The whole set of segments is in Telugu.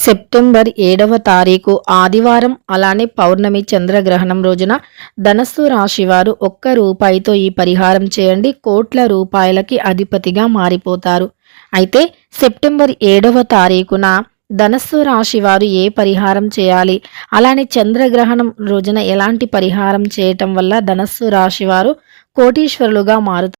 సెప్టెంబర్ ఏడవ తారీఖు ఆదివారం అలానే పౌర్ణమి చంద్రగ్రహణం రోజున ధనస్సు రాశి వారు ఒక్క రూపాయితో ఈ పరిహారం చేయండి. కోట్ల రూపాయలకి అధిపతిగా మారిపోతారు. అయితే సెప్టెంబర్ ఏడవ తారీఖున ధనస్సు రాశి వారు ఏ పరిహారం చేయాలి? అలానే చంద్రగ్రహణం రోజున ఎలాంటి పరిహారం చేయటం వల్ల ధనస్సు రాశి వారు కోటీశ్వరులుగా మారుతారు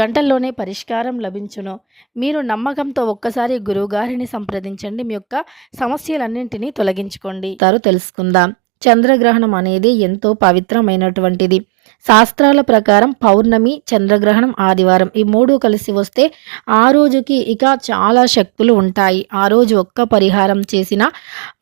గంటల్లోనే పరిష్కారం లభించును. మీరు నమ్మకంతో ఒక్కసారి గురువుగారిని సంప్రదించండి. మీ యొక్క సమస్యలన్నింటినీ తొలగించుకోండి. తారు తెలుసుకుందాం. చంద్రగ్రహణం అనేది ఎంతో పవిత్రమైనటువంటిది. శాస్త్రాల ప్రకారం పౌర్ణమి చంద్రగ్రహణం ఆదివారం ఈ మూడు కలిసి వస్తే ఆ రోజుకి ఇక చాలా శక్తులు ఉంటాయి. ఆ రోజు ఒక్క పరిహారం చేసినా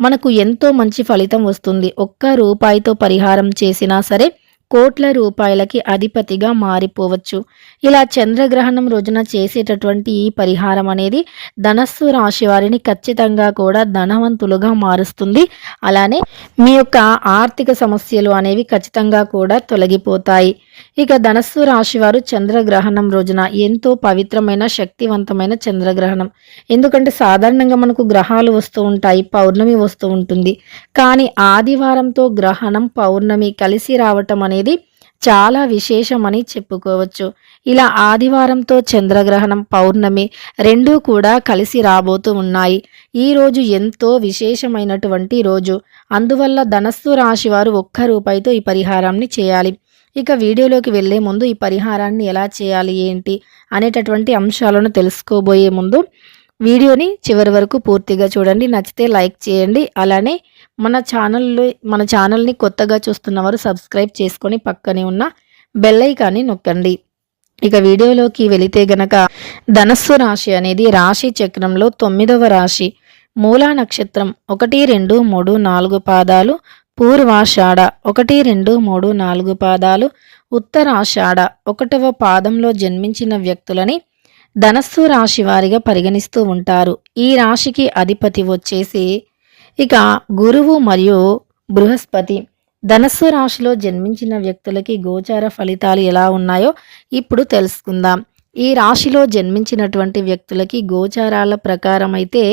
మనకు ఎంతో మంచి ఫలితం వస్తుంది. ఒక్క రూపాయితో పరిహారం చేసినా సరే కోట్ల రూపాయలకి అధిపతిగా మారిపోవచ్చు. ఇలా చంద్రగ్రహణం రోజున చేసేటటువంటి ఈ పరిహారం అనేది ధనస్సు రాశి వారిని ఖచ్చితంగా కూడా ధనవంతులుగా మారుస్తుంది. అలానే మీ యొక్క ఆర్థిక సమస్యలు అనేవి ఖచ్చితంగా కూడా తొలగిపోతాయి. ఇక ధనస్సు రాశి వారు చంద్రగ్రహణం రోజున ఎంతో పవిత్రమైన శక్తివంతమైన చంద్రగ్రహణం. ఎందుకంటే సాధారణంగా మనకు గ్రహాలు వస్తూ ఉంటాయి పౌర్ణమి వస్తూ ఉంటుంది. కానీ ఆదివారంతో గ్రహణం పౌర్ణమి కలిసి రావటం అనేది అనేది చాలా విశేషమని చెప్పుకోవచ్చు. ఇలా ఆదివారంతో చంద్రగ్రహణం పౌర్ణమి రెండూ కూడా కలిసి రాబోతూ ఉన్నాయి. ఈ రోజు ఎంతో విశేషమైనటువంటి రోజు. అందువల్ల ధనస్సు రాశి వారు ఒక్క రూపాయితో ఈ పరిహారాన్ని చేయాలి. ఇక వీడియోలోకి వెళ్ళే ముందు ఈ పరిహారాన్ని ఎలా చేయాలి ఏంటి అనేటటువంటి అంశాలను తెలుసుకోబోయే ముందు వీడియోని చివరి వరకు పూర్తిగా చూడండి. నచ్చితే లైక్ చేయండి. అలానే మన ఛానల్లో మన ఛానల్ని కొత్తగా చూస్తున్నవారు సబ్స్క్రైబ్ చేసుకొని పక్కనే ఉన్న బెల్లైకాన్ని నొక్కండి. ఇక వీడియోలోకి వెళితే గనక ధనస్సు రాశి అనేది రాశి చక్రంలో తొమ్మిదవ రాశి. మూలా నక్షత్రం ఒకటి రెండు మూడు నాలుగు పాదాలు. పూర్వాషాఢ ఒకటి రెండు మూడు నాలుగు పాదాలు. ఉత్తరాషాఢ ఒకటవ పాదంలో జన్మించిన వ్యక్తులని ధనస్సు రాశి వారిగా పరిగణిస్తూ ఉంటారు. ఈ రాశికి అధిపతి వచ్చేసి ఇక గురువు మరియు బృహస్పతి. ధనస్సు రాశిలో జన్మించిన వ్యక్తులకి గోచార ఫలితాలు ఎలా ఉన్నాయో ఇప్పుడు తెలుసుకుందాం. ఈ రాశిలో జన్మించినటువంటి వ్యక్తులకి గోచారాల ప్రకారం అయితే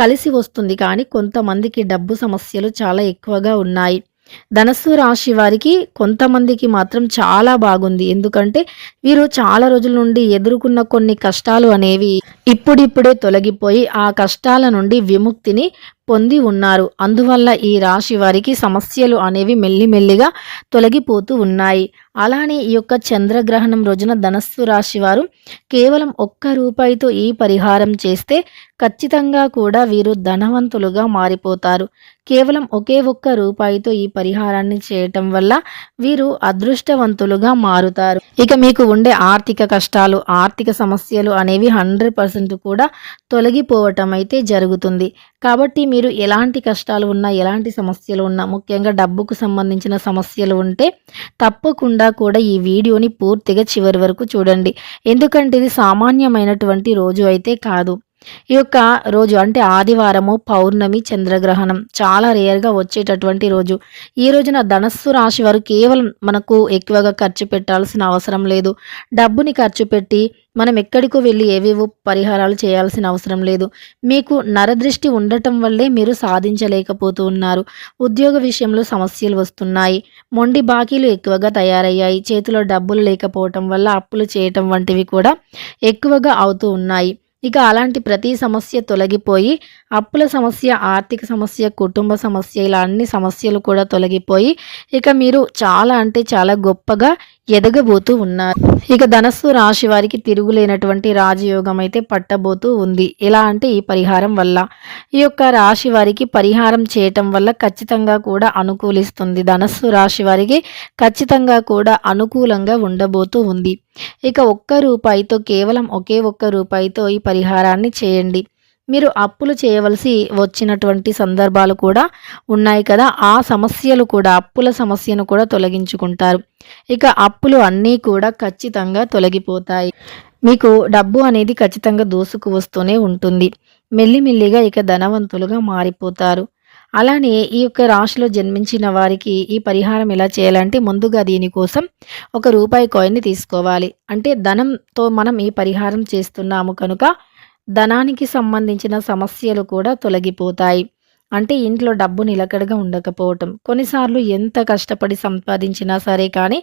కలిసి వస్తుంది కానీ కొంతమందికి డబ్బు సమస్యలు చాలా ఎక్కువగా ఉన్నాయి. ధనస్సు రాశి వారికి కొంతమందికి మాత్రం చాలా బాగుంది. ఎందుకంటే వీరు చాలా రోజుల నుండి ఎదుర్కొన్న కొన్ని కష్టాలు అనేవి ఇప్పుడిప్పుడే తొలగిపోయి ఆ కష్టాల నుండి విముక్తిని పొంది ఉన్నారు. అందువల్ల ఈ రాశి వారికి సమస్యలు అనేవి మెల్లిమెల్లిగా తొలగిపోతూ ఉన్నాయి. అలానే ఈ యొక్క చంద్రగ్రహణం రోజున ధనస్సు రాశి వారు కేవలం ఒక్క రూపాయితో ఈ పరిహారం చేస్తే ఖచ్చితంగా కూడా వీరు ధనవంతులుగా మారిపోతారు. కేవలం ఒకే ఒక్క రూపాయితో ఈ పరిహారాన్ని చేయటం వల్ల వీరు అదృష్టవంతులుగా మారుతారు. ఇక మీకు ఉండే ఆర్థిక కష్టాలు ఆర్థిక సమస్యలు అనేవి హండ్రెడ్ పర్సెంట్ కూడా తొలగిపోవటం అయితే జరుగుతుంది. కాబట్టి మీరు ఎలాంటి కష్టాలు ఉన్నా ఎలాంటి సమస్యలు ఉన్నా ముఖ్యంగా డబ్బుకు సంబంధించిన సమస్యలు ఉంటే తప్పకుండా కూడా ఈ వీడియోని పూర్తిగా చివరి వరకు చూడండి. ఎందుకంటే ఇది సామాన్యమైనటువంటి రోజు అయితే కాదు. ఈ యొక్క రోజు అంటే ఆదివారము పౌర్ణమి చంద్రగ్రహణం చాలా రేర్గా వచ్చేటటువంటి రోజు. ఈ రోజున ధనస్సు రాశి వారు కేవలం మనకు ఎక్కువగా ఖర్చు పెట్టాల్సిన అవసరం లేదు. డబ్బుని ఖర్చు పెట్టి మనం ఎక్కడికో వెళ్ళి ఏవేవో పరిహారాలు చేయాల్సిన అవసరం లేదు. మీకు నరదృష్టి ఉండటం వల్లే మీరు సాధించలేకపోతూ ఉన్నారు. ఉద్యోగ విషయంలో సమస్యలు వస్తున్నాయి. మొండి బాకీలు ఎక్కువగా తయారయ్యాయి. చేతిలో డబ్బులు లేకపోవటం వల్ల అప్పులు చేయటం వంటివి కూడా ఎక్కువగా అవుతూ ఉన్నాయి. ఇక అలాంటి ప్రతి సమస్య తొలగిపోయి అప్పుల సమస్య ఆర్థిక సమస్య కుటుంబ సమస్య ఇలా అన్ని సమస్యలు కూడా తొలగిపోయి ఇక మీరు చాలా అంటే చాలా గొప్పగా ఎదగబోతూ ఉన్నారు. ఇక ధనస్సు రాశి వారికి తిరుగులేనటువంటి రాజయోగం అయితే పట్టబోతూ ఉంది. ఎలా అంటే ఈ పరిహారం వల్ల. ఈ యొక్క రాశి వారికి పరిహారం చేయటం వల్ల ఖచ్చితంగా కూడా అనుకూలిస్తుంది. ధనస్సు రాశి వారికి ఖచ్చితంగా కూడా అనుకూలంగా ఉండబోతూ ఉంది. ఇక ఒక్క రూపాయితో కేవలం ఒకే ఒక్క రూపాయితో ఈ పరిహారాన్ని చేయండి. మీరు అప్పులు చేయవలసి వచ్చినటువంటి సందర్భాలు కూడా ఉన్నాయి కదా. ఆ సమస్యలు కూడా అప్పుల సమస్యను కూడా తొలగించుకుంటారు. ఇక అప్పులు అన్నీ కూడా ఖచ్చితంగా తొలగిపోతాయి. మీకు డబ్బు అనేది ఖచ్చితంగా దూసుకు వస్తూనే ఉంటుంది. మెల్లిమెల్లిగా ఇక ధనవంతులుగా మారిపోతారు. అలానే ఈ యొక్క రాశిలో జన్మించిన వారికి ఈ పరిహారం ఎలా చేయాలంటే ముందుగా దీనికోసం ఒక రూపాయి కాయిన్ని తీసుకోవాలి. అంటే ధనంతో మనం ఈ పరిహారం చేస్తున్నాము కనుక ధనానికి సంబంధించిన సమస్యలు కూడా తొలగిపోతాయి. అంటే ఇంట్లో డబ్బు నిలకడగా ఉండకపోవటం. కొన్నిసార్లు ఎంత కష్టపడి సంపాదించినా సరే కానీ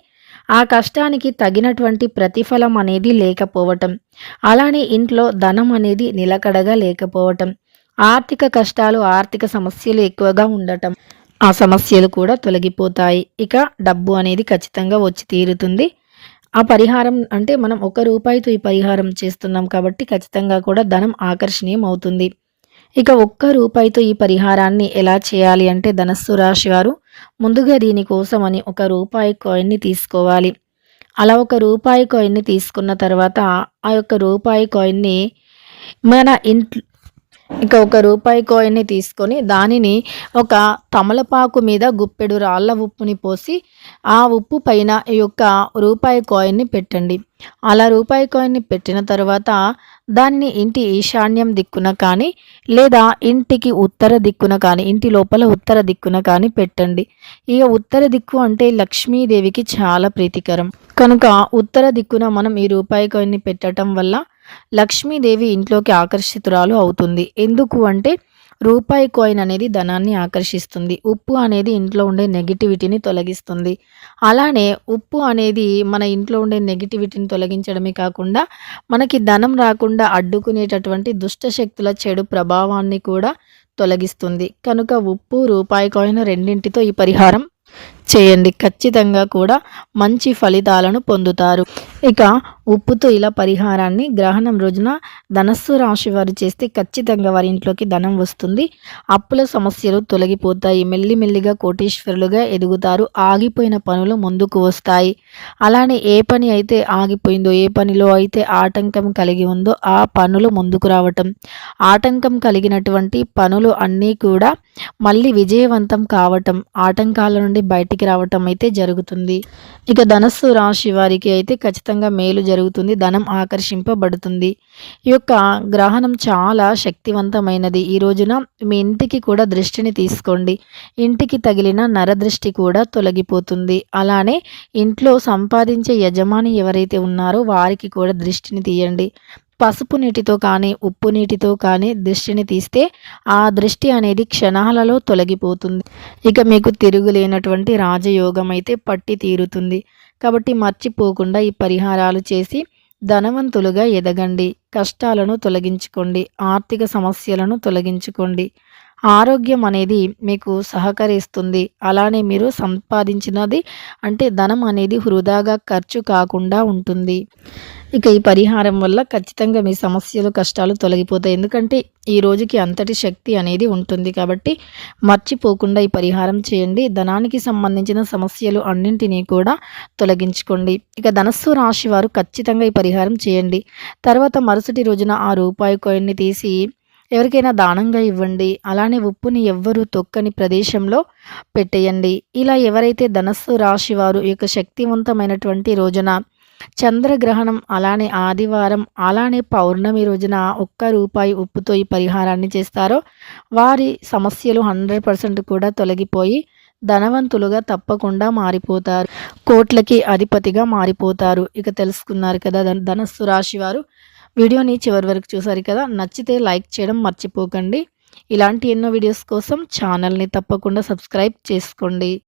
ఆ కష్టానికి తగినటువంటి ప్రతిఫలం అనేది లేకపోవటం. అలానే ఇంట్లో ధనం అనేది నిలకడగా లేకపోవటం. ఆర్థిక కష్టాలు ఆర్థిక సమస్యలు ఎక్కువగా ఉండటం. ఆ సమస్యలు కూడా తొలగిపోతాయి. ఇక డబ్బు అనేది ఖచ్చితంగా వచ్చి తీరుతుంది. ఆ పరిహారం అంటే మనం ఒక రూపాయితో ఈ పరిహారం చేస్తున్నాం కాబట్టి ఖచ్చితంగా కూడా ధనం ఆకర్షణీయం అవుతుంది ఇక ఒక్క రూపాయితో ఈ పరిహారాన్ని ఎలా చేయాలి అంటే ధనస్సు రాశి వారు ముందుగా దీనికోసం అని ఒక రూపాయి కాయిన్ని తీసుకోవాలి. అలా ఒక రూపాయి కాయిన్ని తీసుకున్న తర్వాత ఆ యొక్క రూపాయి కాయిన్ని మన ఇంట్లో ఇక ఒక రూపాయి కాయిన్ని తీసుకొని దానిని ఒక తమలపాకు మీద గుప్పెడు రాళ్ళ ఉప్పుని పోసి ఆ ఉప్పు పైన ఈ యొక్క రూపాయి కాయిన్ని పెట్టండి. అలా రూపాయి కాయిన్ని పెట్టిన తర్వాత దాన్ని ఇంటి ఈశాన్యం దిక్కున కానీ లేదా ఇంటికి ఉత్తర దిక్కున కానీ ఇంటి లోపల ఉత్తర దిక్కున కానీ పెట్టండి. ఇక ఉత్తర దిక్కు అంటే లక్ష్మీదేవికి చాలా ప్రీతికరం. కనుక ఉత్తర దిక్కున మనం ఈ రూపాయి కాయిన్ని పెట్టడం వల్ల లక్ష్మీదేవి ఇంట్లోకి ఆకర్షితురాలు అవుతుంది. ఎందుకు అంటే రూపాయి కాయిన్ అనేది ధనాన్ని ఆకర్షిస్తుంది. ఉప్పు అనేది ఇంట్లో ఉండే నెగిటివిటీని తొలగిస్తుంది. అలానే ఉప్పు అనేది మన ఇంట్లో ఉండే నెగిటివిటీని తొలగించడమే కాకుండా మనకి ధనం రాకుండా అడ్డుకునేటటువంటి దుష్ట శక్తుల చెడు ప్రభావాన్ని కూడా తొలగిస్తుంది. కనుక ఉప్పు రూపాయి కాయిన్ రెండింటితో ఈ పరిహారం చేయండి. ఖచ్చితంగా కూడా మంచి ఫలితాలను పొందుతారు. ఇక ఉప్పుతో ఇలా పరిహారాన్ని గ్రహణం రోజున ధనస్సు రాశి వారు చేస్తే ఖచ్చితంగా వారి ఇంట్లోకి ధనం వస్తుంది. అప్పుల సమస్యలు తొలగిపోతాయి. మెల్లిమెల్లిగా కోటీశ్వరులుగా ఎదుగుతారు. ఆగిపోయిన పనులు ముందుకు వస్తాయి. అలానే ఏ పని అయితే ఆగిపోయిందో ఏ పనిలో అయితే ఆటంకం కలిగి ఉందో ఆ పనులు ముందుకు రావటం. ఆటంకం కలిగినటువంటి పనులు అన్నీ కూడా మళ్ళీ విజయవంతం కావటం. ఆటంకాల నుండి బయట బయటికి రావటం అయితే జరుగుతుంది. ఇక ధనస్సు రాశి వారికి అయితే ఖచ్చితంగా మేలు జరుగుతుంది. ధనం ఆకర్షింపబడుతుంది. ఈ యొక్క గ్రహణం చాలా శక్తివంతమైనది. ఈ రోజున మీ ఇంటికి కూడా దృష్టిని తీసుకోండి. ఇంటికి తగిలిన నరదృష్టి కూడా తొలగిపోతుంది. అలానే ఇంట్లో సంపాదించే యజమాని ఎవరైతే ఉన్నారో వారికి కూడా దృష్టిని తీయండి. పసుపు నీటితో కానీ ఉప్పు నీటితో కానీ దృష్టిని తీస్తే ఆ దృష్టి అనేది క్షణాలలో తొలగిపోతుంది. ఇక మీకు తిరుగులేనటువంటి రాజయోగం అయితే పట్టి తీరుతుంది. కాబట్టి మర్చిపోకుండా ఈ పరిహారాలు చేసి ధనవంతులుగా ఎదగండి. కష్టాలను తొలగించుకోండి. ఆర్థిక సమస్యలను తొలగించుకోండి. ఆరోగ్యం అనేది మీకు సహకరిస్తుంది. అలానే మీరు సంపాదించినది అంటే ధనం అనేది వృధాగా ఖర్చు కాకుండా ఉంటుంది. ఇక ఈ పరిహారం వల్ల ఖచ్చితంగా మీ సమస్యలు కష్టాలు తొలగిపోతాయి. ఎందుకంటే ఈ రోజుకి అంతటి శక్తి అనేది ఉంటుంది కాబట్టి మర్చిపోకుండా ఈ పరిహారం చేయండి. ధనానికి సంబంధించిన సమస్యలు అన్నింటినీ కూడా తొలగించుకోండి. ఇక ధనస్సు రాశి వారు ఖచ్చితంగా ఈ పరిహారం చేయండి. తర్వాత మరుసటి రోజున ఆ రూపాయి కాయిన్ని తీసి ఎవరికైనా దానంగా ఇవ్వండి. అలానే ఉప్పుని ఎవ్వరూ తొక్కని ప్రదేశంలో పెట్టేయండి. ఇలా ఎవరైతే ధనస్సు రాశి వారు ఈ యొక్క శక్తివంతమైనటువంటి రోజున చంద్రగ్రహణం అలానే ఆదివారం అలానే పౌర్ణమి రోజున ఒక్క రూపాయి ఉప్పుతో ఈ పరిహారాన్ని చేస్తారో వారి సమస్యలు హండ్రెడ్ పర్సెంట్ కూడా తొలగిపోయి ధనవంతులుగా తప్పకుండా మారిపోతారు. కోట్లకి అధిపతిగా మారిపోతారు. ఇక తెలుసుకున్నారు కదా ధనస్సు రాశి వారు. వీడియోని చివరి వరకు చూసారు కదా? నచ్చితే లైక్ చేయడం మర్చిపోకండి. ఇలాంటి ఎన్నో వీడియోస్ కోసం ఛానల్ని తప్పకుండా సబ్స్క్రైబ్ చేసుకోండి.